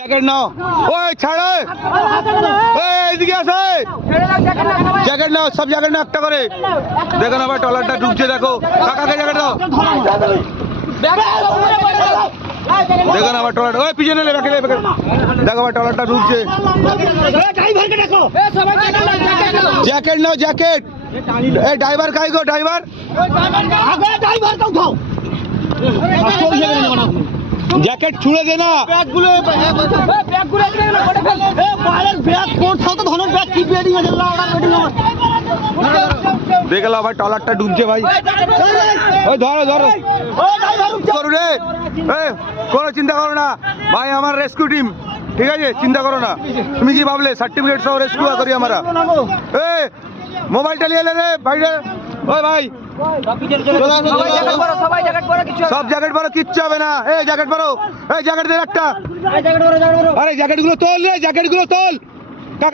Jacket নাও, ওই ছাড়ো, এইদিকে আসে, জ্যাকেট নাও, সব জ্যাকেট নাও একটা করে। দেখো না ভাই ট্রলারটা ঢুকছে, দেখো কাকাকে জ্যাকেট দাও। দেখো না ভাই ট্রলার, ওই পিছনে দেখো ভাই ট্রলারটা ঢুকছে। জ্যাকেট নাও, জ্যাকেট। এই ড্রাইভার কাই গো, ড্রাইভার জ্যাকেট ছুড়ে দে না। দেখলাম ভাই ট্রলারটা ডুবছে ভাই, ওই ধরো ধরো করো রে, কোনো চিন্তা করো না ভাই, আমার রেস্কিউ টিম, ঠিক আছে, চিন্তা করো না। তুমি কি ভাবলে সার্টিফিকেট সহ রেস্কিউ করি আমরা? মোবাইলটা নিয়ে এলে রে ভাই রে, ওই ভাই সব জ্যাকেট পরো, কিচ্ছু হবে না। এই জ্যাকেট পরো, এই জ্যাকেট দে একটা, আরে জ্যাকেট গুলো তোল রে, জ্যাকেট গুলো তোল।